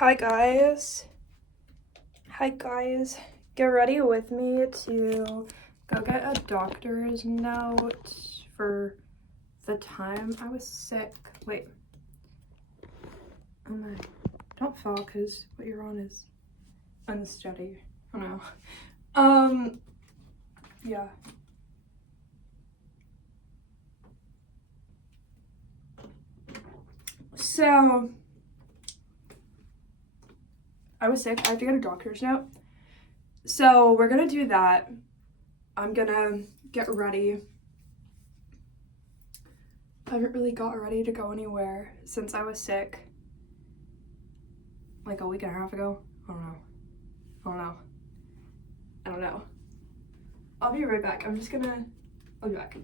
Hi guys. Get ready with me to go get a doctor's note for the time I was sick. Wait. Oh my. Don't fall because what you're on is unsteady. Oh no. Yeah. So I was sick. I have to get a doctor's note. So we're gonna do that. I'm gonna get ready. I haven't really got ready to go anywhere since I was sick. Like a week and a half ago. I don't know. I'll be right back. I'll be back.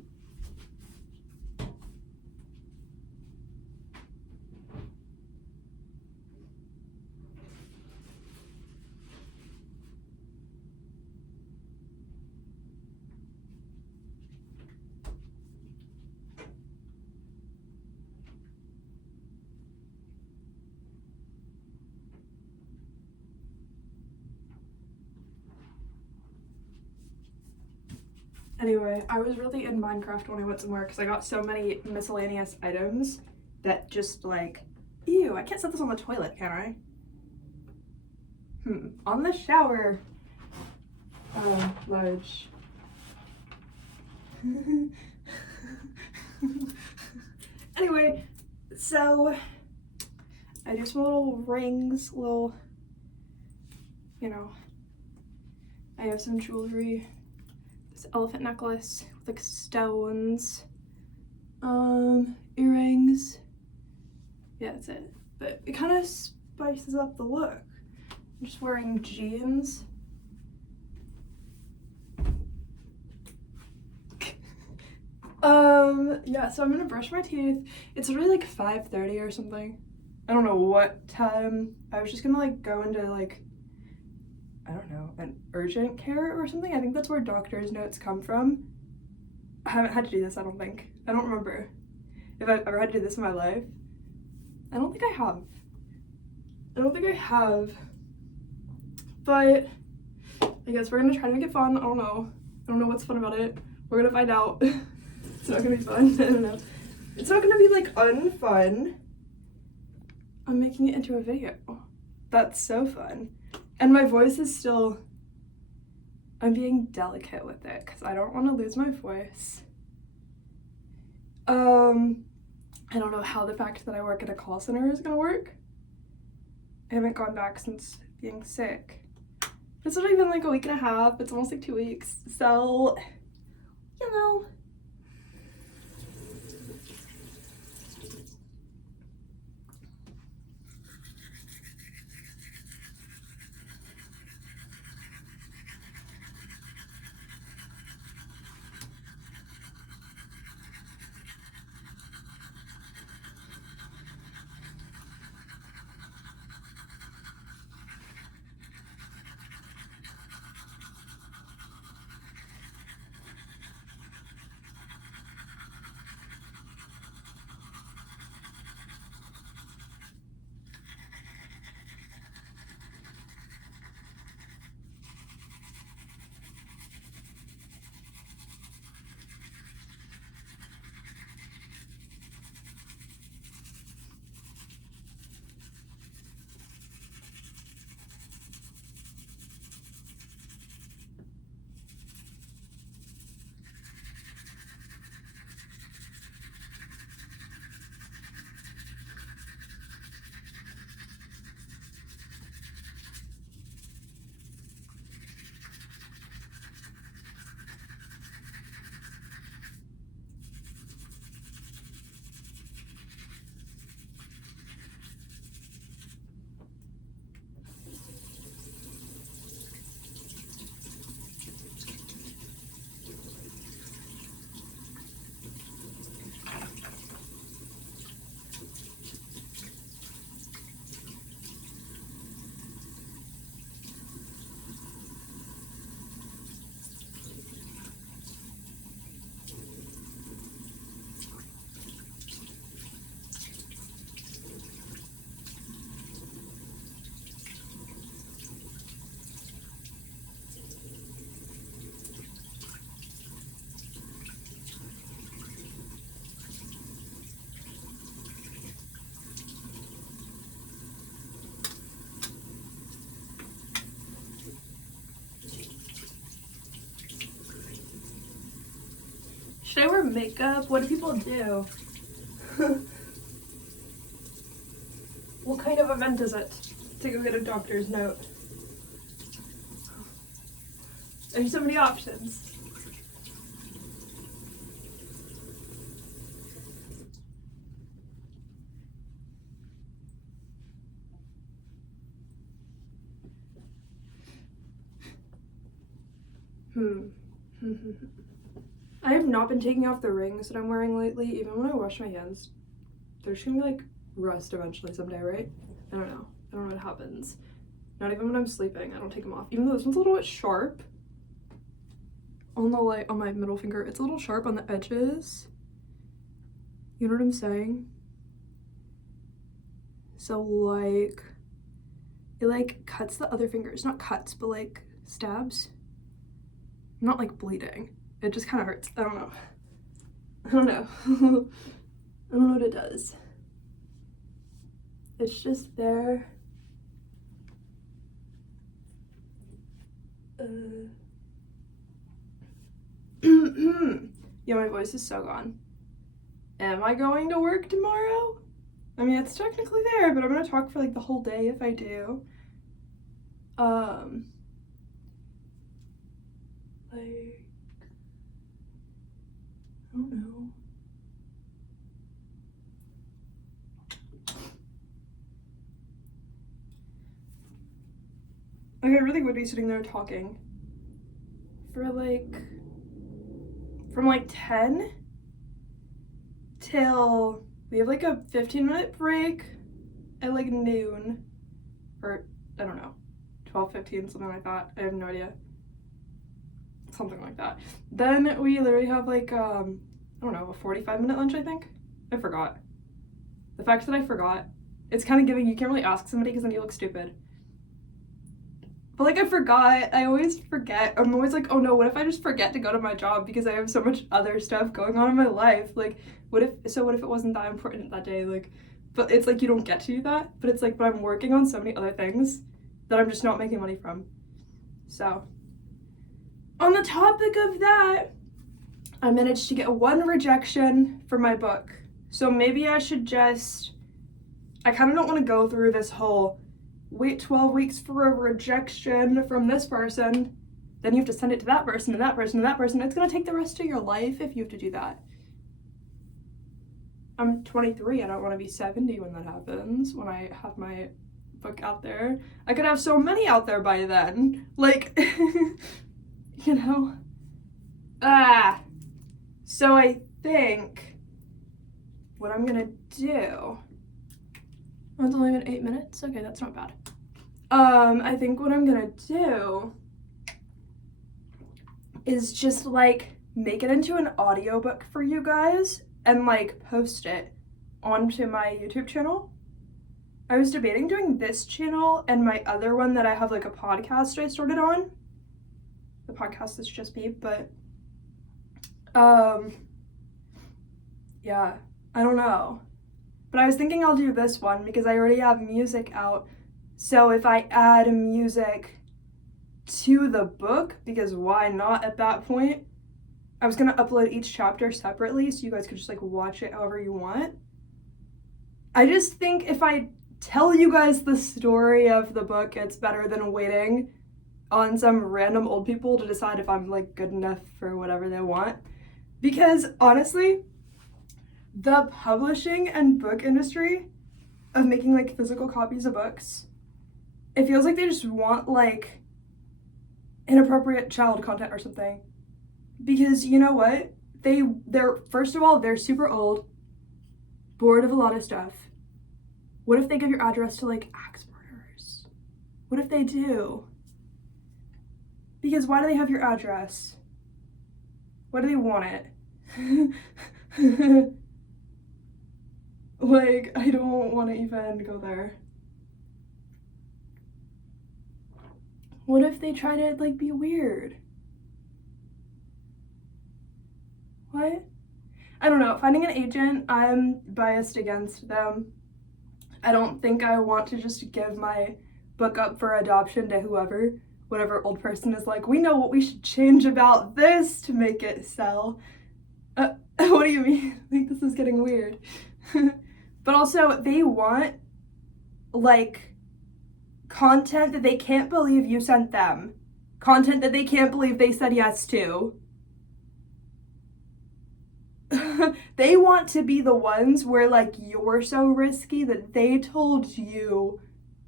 Anyway, I was really in Minecraft when I went somewhere because I got so many miscellaneous items that just like, ew, I can't set this on the toilet, can I? On the shower. Large. Anyway, so I do some little rings, I have some jewelry. This elephant necklace with like stones, earrings. Yeah, that's it. But it kind of spices up the look. I'm just wearing jeans. Yeah, so I'm gonna brush my teeth. It's really like 5:30 or something. I don't know what time. I was just gonna like go into like, I don't know, an urgent care or something. I think that's where doctor's notes come from. I haven't had to do this, I don't think. I don't remember if I've ever had to do this in my life. I don't think I have. But I guess we're gonna try to make it fun. I don't know what's fun about it. We're gonna find out. It's not gonna be fun. I don't know. It's not gonna be like unfun. I'm making it into a video. That's so fun. And my voice is still, I'm being delicate with it because I don't want to lose my voice. I don't know how the fact that I work at a call center is gonna work. I haven't gone back since being sick. It's not even like a week and a half, it's almost like 2 weeks. So, you know. Should I wear makeup? What do people do? What kind of event is it? To go get a doctor's note. There's so many options. I have not been taking off the rings that I'm wearing lately. Even when I wash my hands, they're just gonna be like rust eventually someday, right? I don't know. I don't know what happens. Not even when I'm sleeping, I don't take them off. Even though this one's a little bit sharp on the on my middle finger. It's a little sharp on the edges. You know what I'm saying? So like, it like cuts the other fingers. Not cuts, but like stabs. I'm not like bleeding. It just kind of hurts. I don't know. I don't know. I don't know what it does. It's just there. Yeah, my voice is so gone. Am I going to work tomorrow? I mean, it's technically there, but I'm gonna talk for like the whole day if I do. Like, I don't know. Like, I really would be sitting there talking for like, from like 10 till we have like a 15-minute break at like noon, or I don't know, 12:15, something like that. I have no idea. Something like that. Then we literally have like, I don't know, a 45-minute lunch, I think. I forgot. The fact that I forgot, it's kind of giving, you can't really ask somebody because then you look stupid. But like, I forgot. I always forget. I'm always like, oh no, what if I just forget to go to my job because I have so much other stuff going on in my life? Like, what if it wasn't that important that day? Like, but it's like, you don't get to do that. But it's like, but I'm working on so many other things that I'm just not making money from. So, on the topic of that, I managed to get 1 rejection for my book. So maybe I should just, I kind of don't want to go through this whole wait 12 weeks for a rejection from this person, then you have to send it to that person and that person and that person. It's going to take the rest of your life if you have to do that. I'm 23. I don't want to be 70 when that happens, when I have my book out there. I could have so many out there by then. Like, you know? So I think what I'm going to do, oh, it's only been 8 minutes? Okay, that's not bad. I think what I'm gonna do is just like make it into an audiobook for you guys and like post it onto my YouTube channel. I was debating doing this channel and my other one that I have like a podcast I started on. The podcast is just me, but yeah, I don't know. But I was thinking I'll do this one because I already have music out. So if I add music to the book, because why not at that point? I was going to upload each chapter separately so you guys could just like watch it however you want. I just think if I tell you guys the story of the book, it's better than waiting on some random old people to decide if I'm like good enough for whatever they want. Because honestly, the publishing and book industry of making like physical copies of books, it feels like they just want like inappropriate child content or something. Because you know what? They're first of all, they're super old, bored of a lot of stuff. What if they give your address to like axe murderers? What if they do? Because why do they have your address? Why do they want it? Like, I don't want to even go there. What if they try to, like, be weird? What? I don't know. Finding an agent, I'm biased against them. I don't think I want to just give my book up for adoption to whatever old person is like, we know what we should change about this to make it sell. What do you mean? I think this is getting weird. But also, they want, like, content that they can't believe you sent them. Content that they can't believe they said yes to. They want to be the ones where, like, you're so risky that they told you,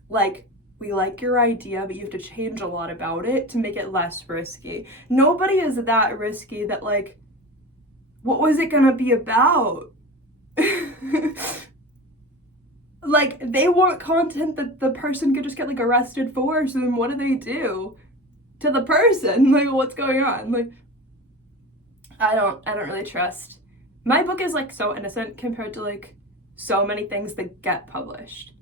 like, we like your idea, but you have to change a lot about it to make it less risky. Nobody is that risky that, like, what was it gonna be about? Like, they want content that the person could just get, like, arrested for, so then what do? To the person? Like, what's going on? Like, I don't really trust. My book is, like, so innocent compared to, like, so many things that get published.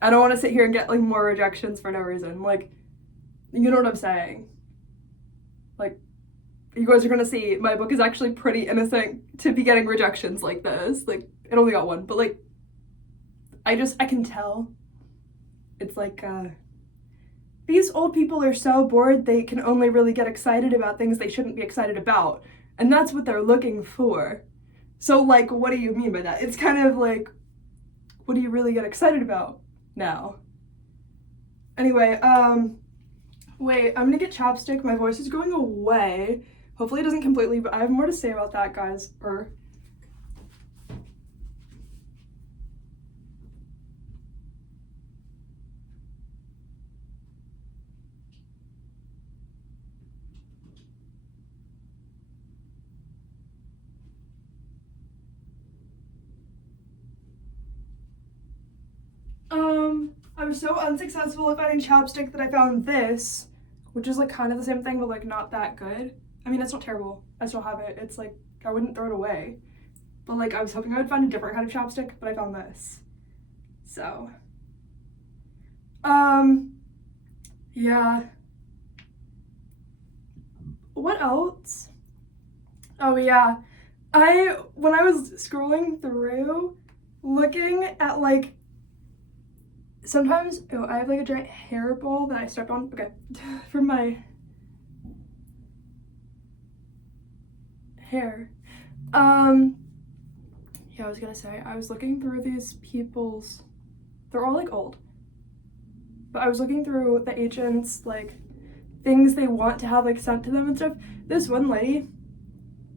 I don't want to sit here and get, like, more rejections for no reason. Like, you know what I'm saying? Like, you guys are gonna see my book is actually pretty innocent to be getting rejections like this. Like, it only got one, but, like, I can tell. It's like, these old people are so bored they can only really get excited about things they shouldn't be excited about. And that's what they're looking for. So, like, what do you mean by that? It's kind of like, what do you really get excited about now? Anyway, wait, I'm gonna get chapstick. My voice is going away. Hopefully it doesn't completely, but I have more to say about that, guys. I was so unsuccessful at finding chapstick that I found this, which is, like, kind of the same thing, but, like, not that good. I mean, it's not terrible. I still have it. It's, like, I wouldn't throw it away. But, like, I was hoping I would find a different kind of chapstick, but I found this. So, yeah. What else? Oh, yeah. When I was scrolling through, looking at, like, sometimes, I have, like, a giant hairball that I stepped on, okay, from my hair. Yeah, I was gonna say, I was looking through these people's, they're all, like, old, but I was looking through the agents, like, things they want to have, like, sent to them and stuff. This one lady,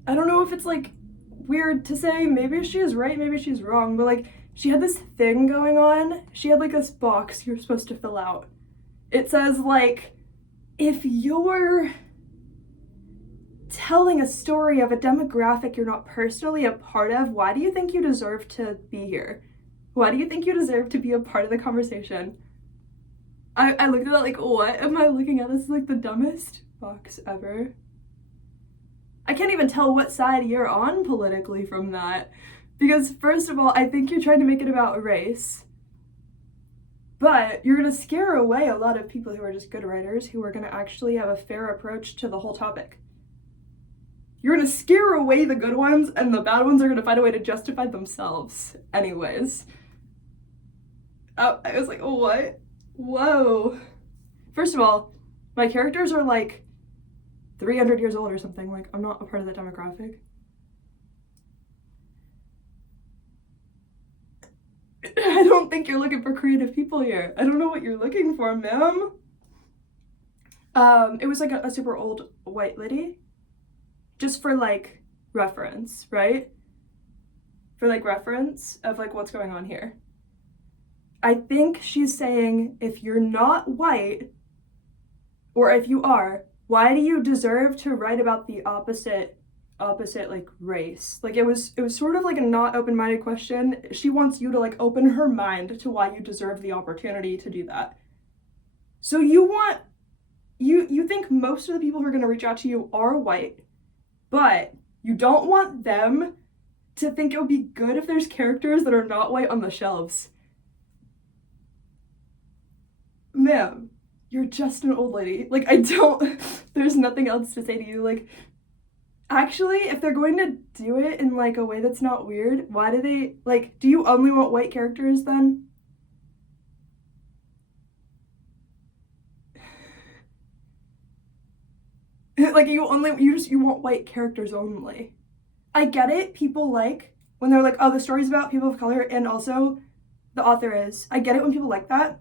I don't know if it's, like, weird to say, maybe she is right, maybe she's wrong, but, like, she had this thing going on. She had, like, this box you're supposed to fill out. It says, like, if you're telling a story of a demographic you're not personally a part of, why do you think you deserve to be here? Why do you think you deserve to be a part of the conversation? I looked at that like, what am I looking at? This is, like, the dumbest box ever. I can't even tell what side you're on politically from that. Because, first of all, I think you're trying to make it about race. But you're going to scare away a lot of people who are just good writers, who are going to actually have a fair approach to the whole topic. You're going to scare away the good ones, and the bad ones are going to find a way to justify themselves anyways. I was like, what? Whoa. First of all, my characters are, like, 300 years old or something. Like, I'm not a part of that demographic. I don't think you're looking for creative people here. I don't know what you're looking for, ma'am. It was, like, a super old white lady. Just for, like, reference, right? For, like, reference of, like, what's going on here. I think she's saying, if you're not white, or if you are, why do you deserve to write about the opposite, like, race? Like, it was sort of like a not open-minded question. She wants you to, like, open her mind to why you deserve the opportunity to do that. So you think most of the people who are going to reach out to you are white, but you don't want them to think it would be good if there's characters that are not white on the shelves. Ma'am, you're just an old lady. Like, there's nothing else to say to you. Like, actually, if they're going to do it in, like, a way that's not weird, why do they, like, do you only want white characters then? Like, you want white characters only. I get it, people like when they're like, oh, the story's about people of color and also the author is. I get it when people like that.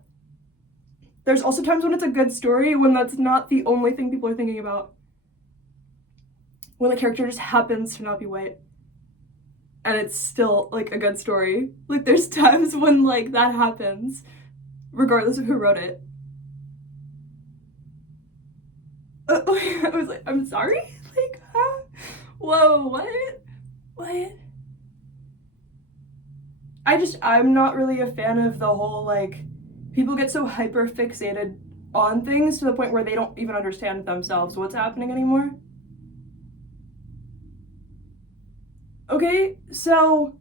There's also times when it's a good story when that's not the only thing people are thinking about. When the character just happens to not be white. And it's still, like, a good story. Like, there's times when, like, that happens, regardless of who wrote it. I was like, I'm sorry? Like, huh? Whoa, what? I'm not really a fan of the whole, like, people get so hyper fixated on things to the point where they don't even understand themselves what's happening anymore. Okay, so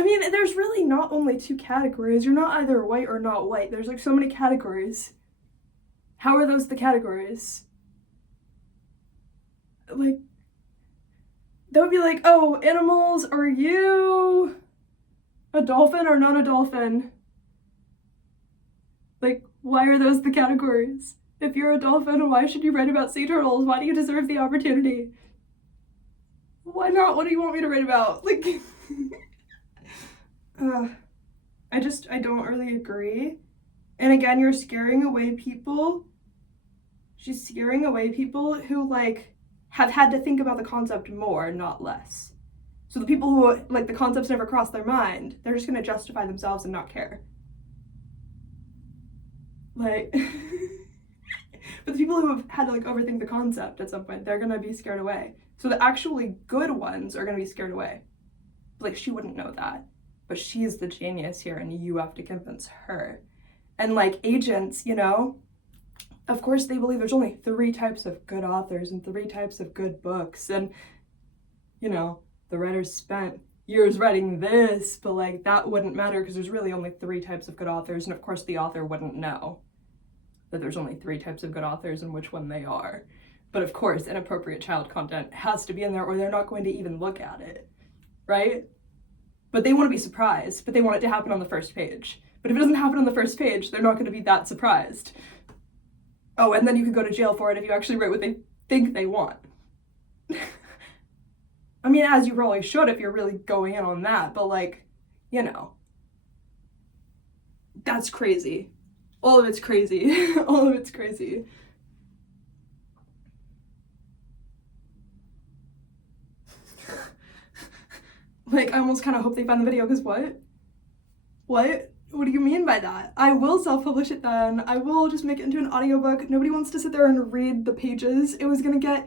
I mean, there's really not only two categories. You're not either white or not white. There's like so many categories. How are those the categories? Like, that would be like, oh, animals, are you a dolphin or not a dolphin? Like, why are those the categories? If you're a dolphin, why should you write about sea turtles? Why do you deserve the opportunity? Why not? What do you want me to write about? Like, I don't really agree. And again, you're scaring away people. She's scaring away people who, like, have had to think about the concept more, not less. So the people who, like, the concepts never crossed their mind, they're just gonna justify themselves and not care. Like, but the people who have had to, like, overthink the concept at some point, they're gonna be scared away. So the actually good ones are gonna be scared away. Like, she wouldn't know that. But she's the genius here, and you have to convince her. And, like, agents, you know, of course they believe there's only 3 types of good authors and 3 types of good books. And, you know, the writers spent years writing this, but, like, that wouldn't matter because there's really only 3 types of good authors. And, of course, the author wouldn't know that there's only 3 types of good authors and which one they are. But, of course, inappropriate child content has to be in there or they're not going to even look at it, right? But they want to be surprised, but they want it to happen on the first page. But if it doesn't happen on the first page, they're not going to be that surprised. Oh, and then you could go to jail for it if you actually write what they think they want. I mean, as you probably should if you're really going in on that, but, like, you know. That's crazy. All of it's crazy. All of it's crazy. Like, I almost kind of hope they find the video, because what? What? What do you mean by that? I will self-publish it then. I will just make it into an audiobook. Nobody wants to sit there and read the pages. It was gonna get,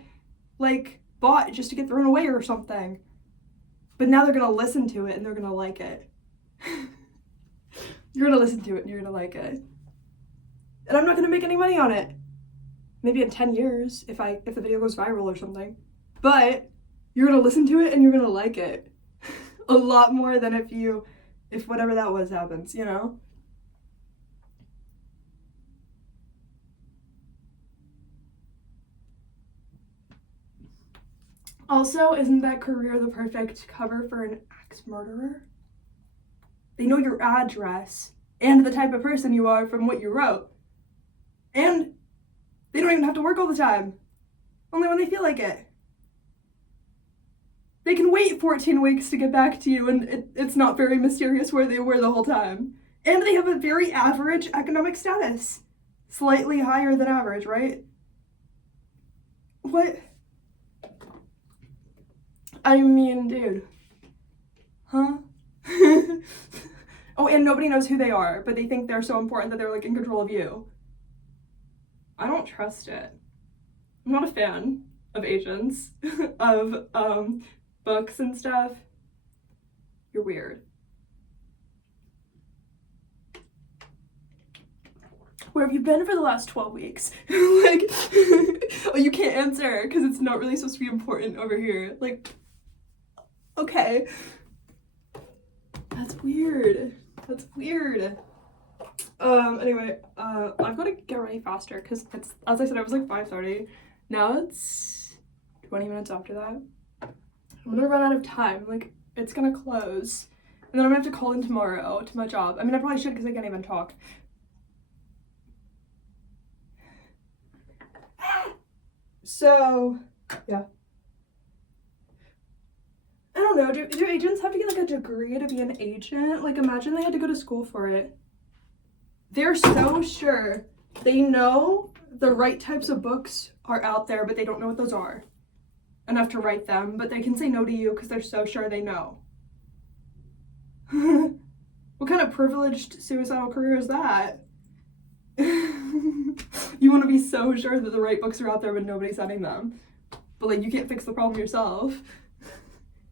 like, bought just to get thrown away or something. But now they're gonna listen to it and they're gonna like it. You're gonna listen to it and you're gonna like it. And I'm not gonna make any money on it. Maybe in 10 years if the video goes viral or something. But you're gonna listen to it and you're gonna like it. A lot more than if whatever that was happens, you know? Also, isn't that career the perfect cover for an axe murderer? They know your address and the type of person you are from what you wrote. And they don't even have to work all the time. Only when they feel like it. They can wait 14 weeks to get back to you, and it's not very mysterious where they were the whole time. And they have a very average economic status. Slightly higher than average, right? What? I mean, dude. Huh? Oh, and nobody knows who they are, but they think they're so important that they're, like, in control of you. I don't trust it. I'm not a fan of agents, of, books and stuff. You're weird. Where have you been for the last 12 weeks? Like, oh, you can't answer because it's not really supposed to be important over here. Like, okay. That's weird. That's weird. Anyway, I've got to get ready faster because it's, as I said, it was like 5:30. Now it's 20 minutes after that. I'm gonna run out of time. Like, it's gonna close. And then I'm gonna have to call in tomorrow to my job. I mean, I probably should because I can't even talk. So, yeah. I don't know, do agents have to get like a degree to be an agent? Like, imagine they had to go to school for it. They're so sure they know the right types of books are out there, but they don't know what those are enough to write them, but they can say no to you because they're so sure they know. What kind of privileged suicidal career is that? You want to be so sure that the right books are out there, but nobody's sending them. But like, you can't fix the problem yourself.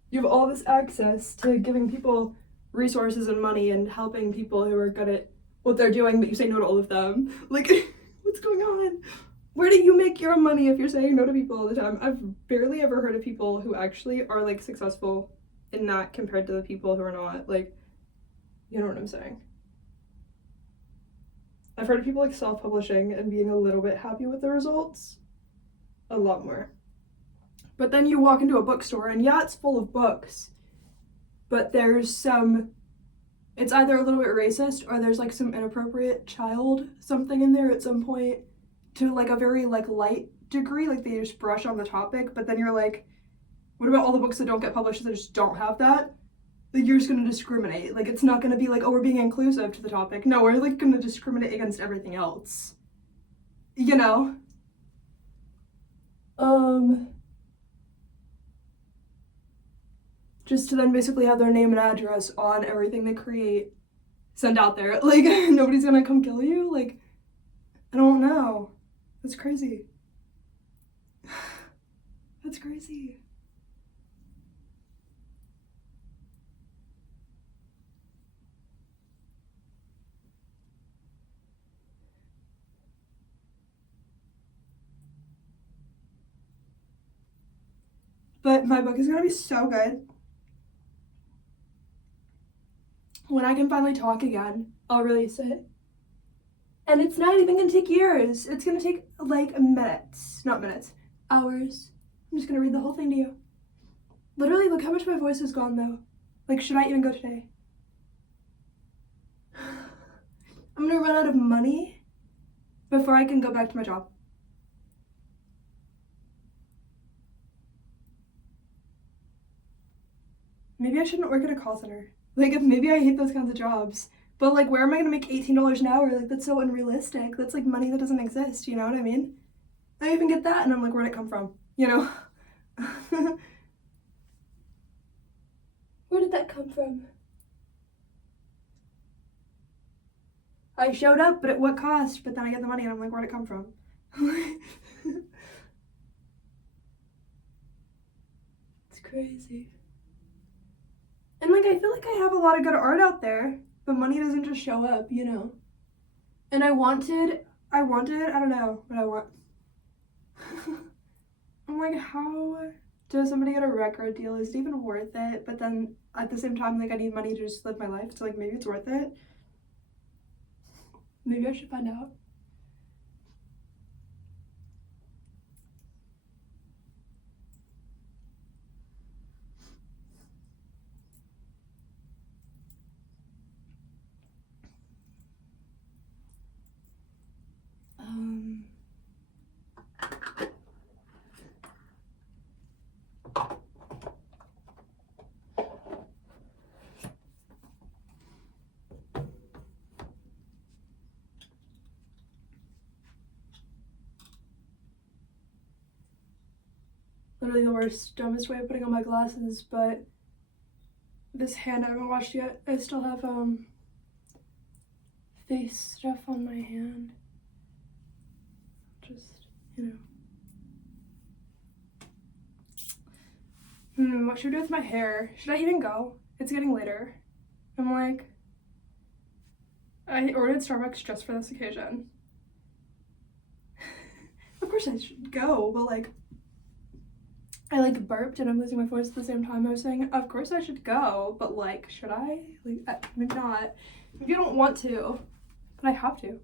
You have all this access to giving people resources and money and helping people who are good at what they're doing, but you say no to all of them. Like, what's going on? Where do you make your money if you're saying no to people all the time? I've barely ever heard of people who actually are like successful in that compared to the people who are not. Like, you know what I'm saying? I've heard of people like self-publishing and being a little bit happy with the results. A lot more. But then you walk into a bookstore and yeah, it's full of books, but there's some, it's either a little bit racist or there's like some inappropriate child something in there at some point to like a very like light degree, like they just brush on the topic, but then you're like, what about all the books that don't get published that just don't have that? Like, you're just gonna discriminate. Like, it's not gonna be like, oh, we're being inclusive to the topic. No, we're like gonna discriminate against everything else. You know? Just to then basically have their name and address on everything they create sent out there. Like, nobody's gonna come kill you? Like, I don't know. That's crazy. That's crazy. But my book is gonna be so good. When I can finally talk again, I'll release it. And it's not even gonna take years. It's gonna take like minutes. Not minutes. Hours. I'm just gonna read the whole thing to you. Literally, look how much my voice has gone though. Like, should I even go today? I'm gonna run out of money before I can go back to my job. Maybe I shouldn't work at a call center. Like, if maybe I hate those kinds of jobs. But like, where am I gonna make $18 an hour? Like, that's so unrealistic. That's like money that doesn't exist, you know what I mean? I even get that and I'm like, where'd it come from? You know? Where did that come from? I showed up, but at what cost? But then I get the money and I'm like, where'd it come from? It's crazy. And like, I feel like I have a lot of good art out there, but money doesn't just show up, you know? And I wanted, I don't know what I want. I'm like, how does somebody get a record deal? Is it even worth it? But then at the same time, like, I need money to just live my life. So like, maybe it's worth it. Maybe I should find out. Literally the worst, dumbest way of putting on my glasses, but this hand I haven't washed yet. I still have face stuff on my hand. Just, you know. What should I do with my hair? Should I even go? It's getting later. I'm like, I ordered Starbucks just for this occasion. Of course I should go, but like, I like burped and I'm losing my voice at the same time. I was saying, of course I should go, but like, should I? Like, maybe not. Maybe I don't want to, but I have to.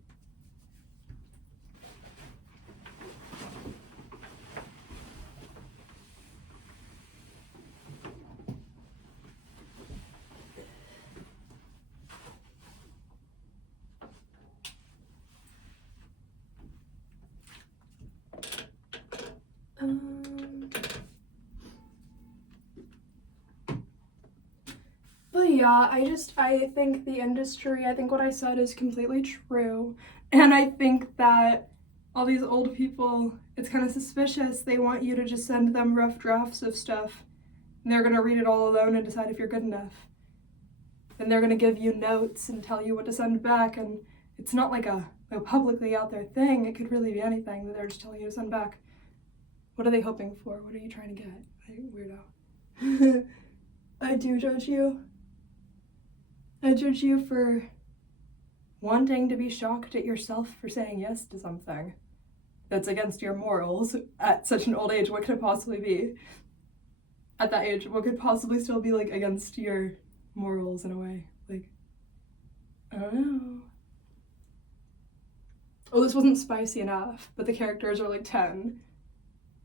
Honestly, yeah, I think the industry, I think what I said is completely true. And I think that all these old people, it's kind of suspicious. They want you to just send them rough drafts of stuff, and they're gonna read it all alone and decide if you're good enough. And they're gonna give you notes and tell you what to send back, and it's not like a publicly out there thing. It could really be anything that they're just telling you to send back. What are they hoping for? What are you trying to get? Weirdo. I do judge you. I judge you for wanting to be shocked at yourself for saying yes to something that's against your morals at such an old age. What could it possibly be? At that age, what could possibly still be like against your morals in a way? Like, I don't know. Oh, this wasn't spicy enough, but the characters are like 10.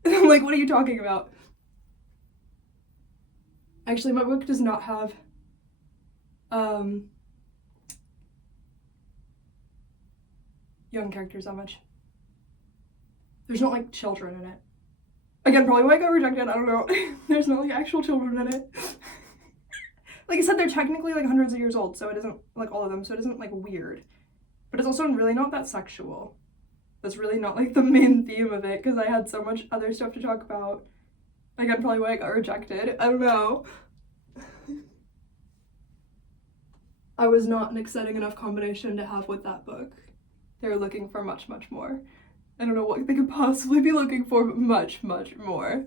I'm like, what are you talking about? Actually, my book does not have young characters that much. There's not like children in it. Again, probably why I got rejected, I don't know. There's not like actual children in it. Like I said, they're technically like hundreds of years old, so it isn't like all of them, so it isn't like weird. But it's also really not that sexual. That's really not like the main theme of it, because I had so much other stuff to talk about. Again, probably why I got rejected. I don't know. I was not an exciting enough combination to have with that book. They were looking for much, much more. I don't know what they could possibly be looking for, but much, much more.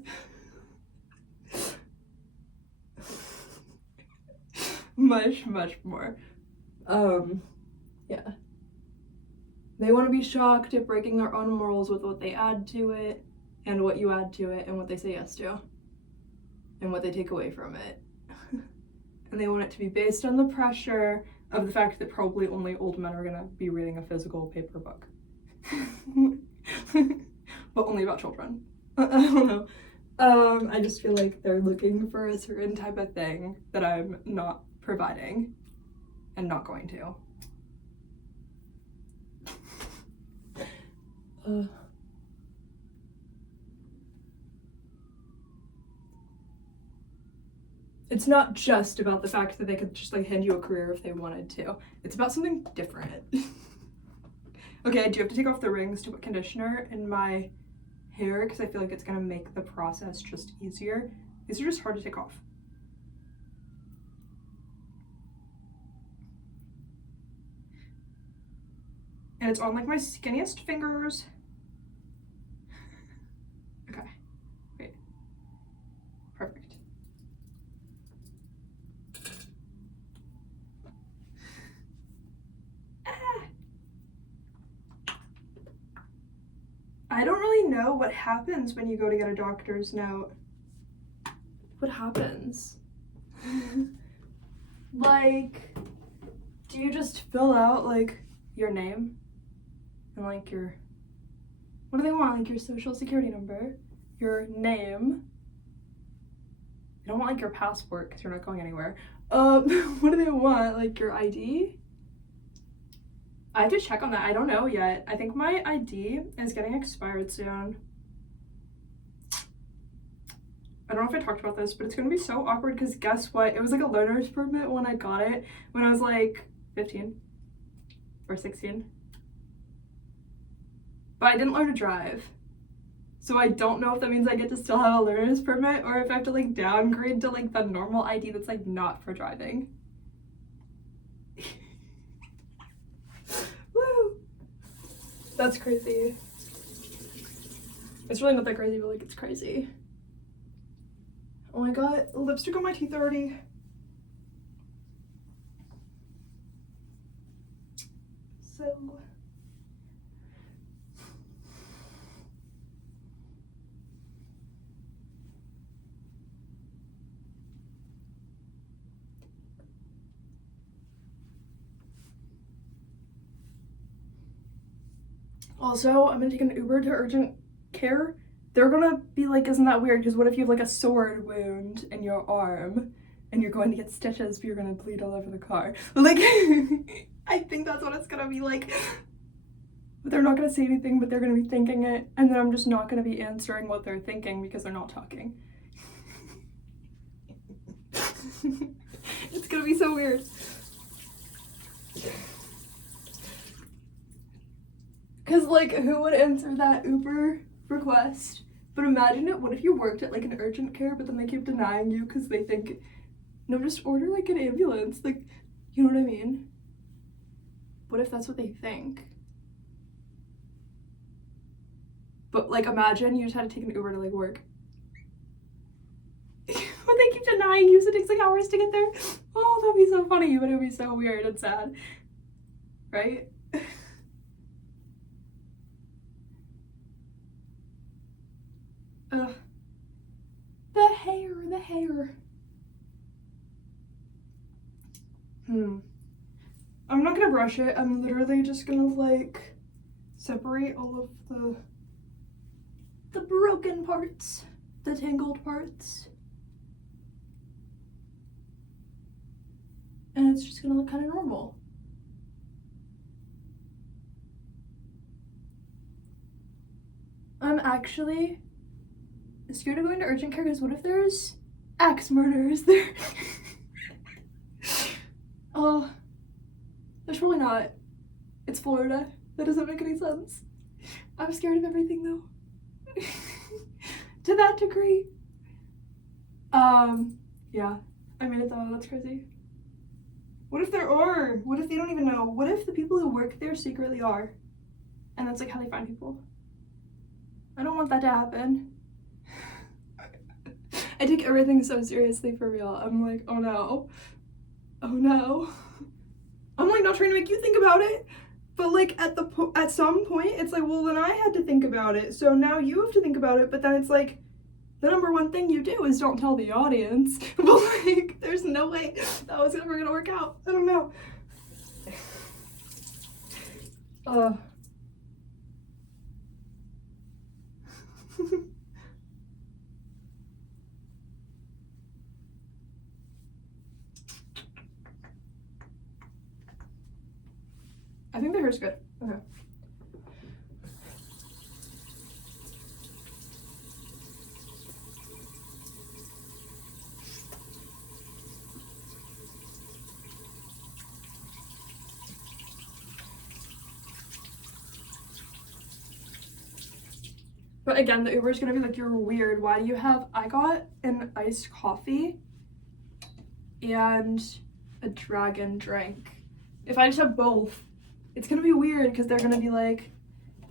Much, much more. Yeah. They want to be shocked at breaking their own morals with what they add to it, and what you add to it, and what they say yes to, and what they take away from it. And they want it to be based on the pressure of the fact that probably only old men are gonna be reading a physical paper book. But only about children. I don't know. I just feel like they're looking for a certain type of thing that I'm not providing and not going to. It's not just about the fact that they could just like hand you a career if they wanted to. It's about something different. Okay, I do have to take off the rings to put conditioner in my hair because I feel like it's gonna make the process just easier. These are just hard to take off. And it's on like my skinniest fingers. Okay, wait, perfect. I don't really know what happens when you go to get a doctor's note. What happens? Like, do you just fill out like your name and like your, what do they want? Like your social security number, your name. They don't want like your passport because you're not going anywhere. What do they want? Like your ID? I have to check on that. I don't know yet. I think my ID is getting expired soon. I don't know if I talked about this, but it's gonna be so awkward because guess what? It was like a learner's permit when I got it when I was like 15 or 16. But I didn't learn to drive. So I don't know if that means I get to still have a learner's permit or if I have to like downgrade to like the normal ID that's like not for driving. Woo! That's crazy. It's really not that crazy, but like it's crazy. Oh my god, lipstick on my teeth already. So also, I'm gonna take an Uber to urgent care. They're gonna be like, isn't that weird? Because what if you have like a sword wound in your arm and you're going to get stitches, but you're gonna bleed all over the car? Like, I think that's what it's gonna be like. But they're not gonna say anything, but they're gonna be thinking it, and then I'm just not gonna be answering what they're thinking because they're not talking. It's gonna be so weird. Cause like, who would answer that Uber request? But imagine it, what if you worked at like an urgent care, but then they keep denying you because they think, no, just order like an ambulance. Like, you know what I mean? What if that's what they think? But like, imagine you just had to take an Uber to like work. But they keep denying you, so it takes like hours to get there. Oh, that'd be so funny, but it'd be so weird and sad. Right? Ugh. The hair. I'm not gonna brush it. I'm literally just gonna like separate all of the broken parts, the tangled parts. And it's just gonna look kind of normal. I'm actually scared of going to urgent care because what if there's axe murderers there? Oh, there's probably not. It's Florida. That doesn't make any sense. I'm scared of everything though. To that degree. Yeah. I made it though, that's crazy. What if there are? What if they don't even know? What if the people who work there secretly are? And that's like how they find people. I don't want that to happen. I take everything so seriously for real. I'm like, oh no. Oh no. I'm like not trying to make you think about it, but like at some point it's like, well then I had to think about it, so now you have to think about it, but then it's like the number one thing you do is don't tell the audience. But like there's no way that was ever gonna work out. I don't know. I think the hair's good. Okay. But again, the Uber's gonna be like, you're weird. Why do you have, I got an iced coffee and a dragon drink. If I just have both, it's gonna be weird because they're gonna be like,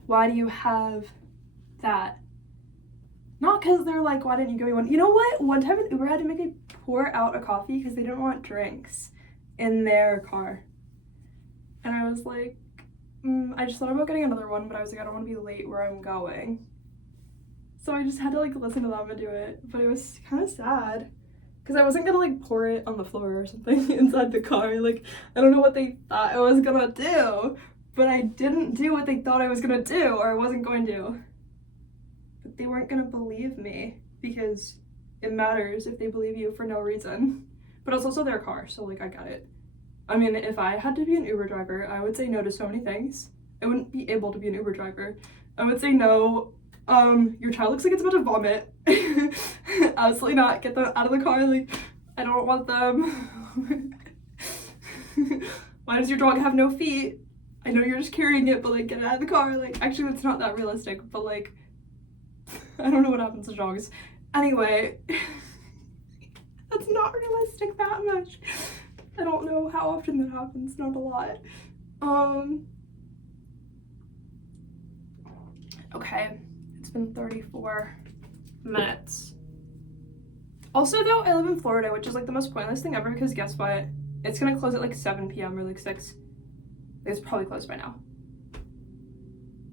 why do you have that? Not because they're like, why didn't you give me one? You know what? One time an Uber had to make me pour out a coffee because they didn't want drinks in their car. And I was like, I just thought about getting another one, but I was like, I don't want to be late where I'm going. So I just had to like listen to them and do it, but it was kind of sad because I wasn't gonna like pour it on the floor or something inside the car. Like, I don't know what they thought I was gonna do, but I didn't do what they thought I was gonna do, or I wasn't going to. But they weren't gonna believe me because it matters if they believe you for no reason. But it's also their car, so like I get it. I mean, if I had to be an Uber driver, I would say no to so many things. I wouldn't be able to be an Uber driver. I would say no. Your child looks like it's about to vomit. Absolutely not. Get them out of the car. Like, I don't want them. Why does your dog have no feet? I know you're just carrying it, but like, get it out of the car. Like, actually, that's not that realistic, but like, I don't know what happens to dogs. Anyway, that's not realistic that much. I don't know how often that happens. Not a lot. Okay. It's been 34 minutes. Also though, I live in Florida, which is like the most pointless thing ever because guess what? It's gonna close at like 7 p.m. or like 6. It's probably closed by now.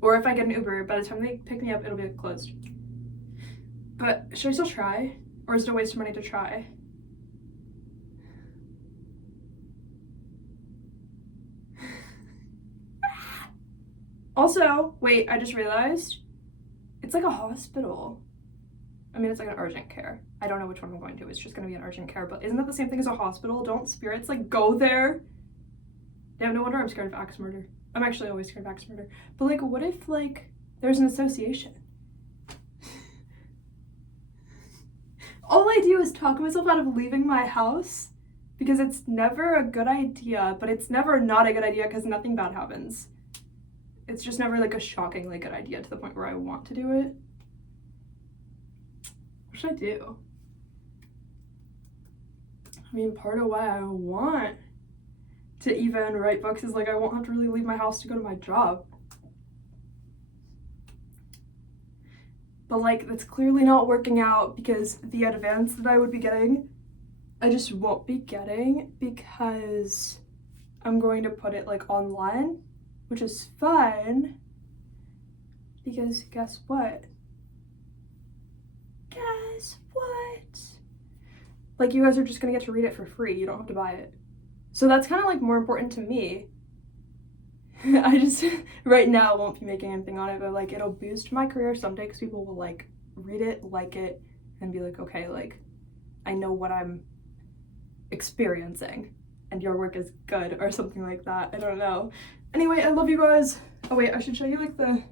Or if I get an Uber, by the time they pick me up, it'll be like closed. But should I still try? Or is it a waste of money to try? Also, wait, I just realized it's like a hospital. I mean, it's like an urgent care. I don't know which one I'm going to. It's just going to be an urgent care, but isn't that the same thing as a hospital? Don't spirits like go there? Damn, no wonder I'm scared of axe murder. I'm actually always scared of axe murder. But like, what if like there's an association? All I do is talk myself out of leaving my house because it's never a good idea, but it's never not a good idea because nothing bad happens. It's just never like a shockingly good idea to the point where I want to do it. What should I do? I mean, part of why I want to even write books is like I won't have to really leave my house to go to my job. But like that's clearly not working out because the advance that I would be getting, I just won't be getting because I'm going to put it like online, which is fun because guess what? Guess what? Like you guys are just gonna get to read it for free. You don't have to buy it. So that's kind of like more important to me. I just right now won't be making anything on it, but like it'll boost my career someday because people will like read it, like it, and be like, okay, like I know what I'm experiencing and your work is good or something like that. I don't know. Anyway, I love you guys. Oh wait, I should show you like the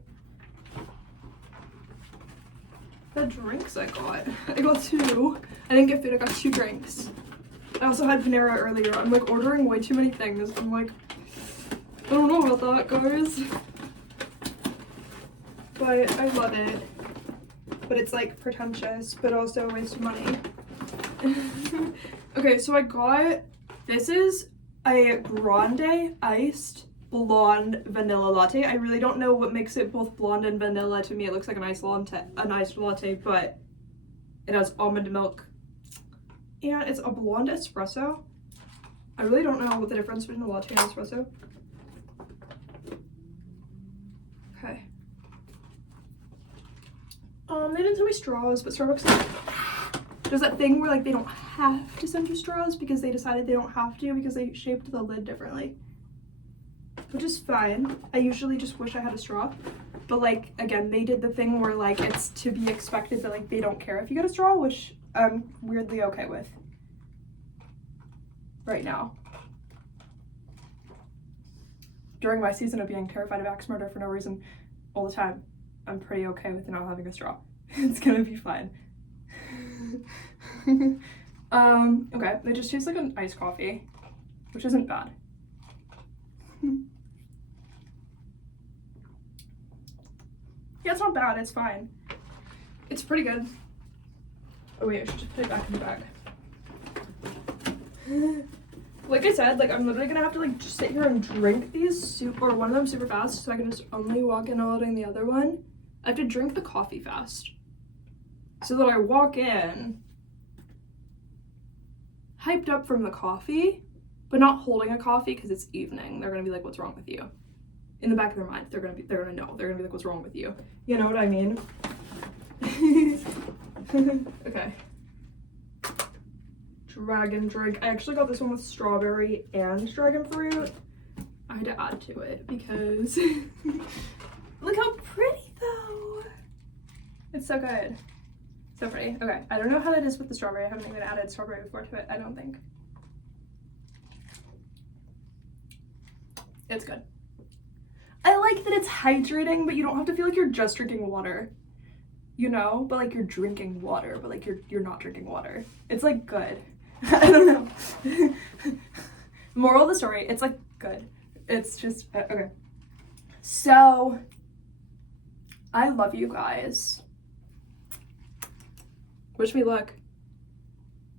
drinks I got. I got 2. I didn't get food, I got 2 drinks. I also had Panera earlier. I'm like ordering way too many things. I'm like, I don't know about that, guys. But I love it. But it's like pretentious, but also a waste of money. Okay, so I got, this is a grande iced blonde vanilla latte. I really don't know what makes it both blonde and vanilla. To me, it looks like an iced latte, but it has almond milk. And it's a blonde espresso. I really don't know what the difference between a latte and espresso. Okay. They didn't send me straws, but Starbucks does that thing where like they don't have to send you straws because they decided they don't have to because they shaped the lid differently. Which is fine. I usually just wish I had a straw. But like, again, they did the thing where like it's to be expected that like they don't care if you get a straw, which I'm weirdly okay with right now. During my season of being terrified of axe murder for no reason all the time, I'm pretty okay with not having a straw. It's gonna be fine. Okay, it just tastes like an iced coffee, which isn't bad. Yeah, it's not bad, it's fine. It's pretty good. Oh wait, I should just put it back in the bag. Like I said, like I'm literally gonna have to like just sit here and drink these or one of them super fast so I can just only walk in holding the other one. I have to drink the coffee fast so that I walk in hyped up from the coffee, but not holding a coffee because it's evening. They're gonna be like, what's wrong with you? In the back of their mind, they're gonna know. They're gonna be like, what's wrong with you? You know what I mean? Okay. Dragon drink. I actually got this one with strawberry and dragon fruit. I had to add to it because look how pretty though. It's so good. So pretty. Okay, I don't know how that is with the strawberry. I haven't even added strawberry before to it, I don't think. It's good. I like that it's hydrating, but you don't have to feel like you're just drinking water. You know? But like you're drinking water, but like you're not drinking water. It's like good. I don't know. Moral of the story, it's like good. It's just, okay. So, I love you guys. Wish me luck.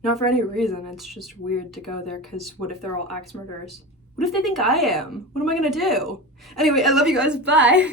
Not for any reason, it's just weird to go there because what if they're all axe murderers? What if they think I am? What am I gonna do? Anyway, I love you guys, bye.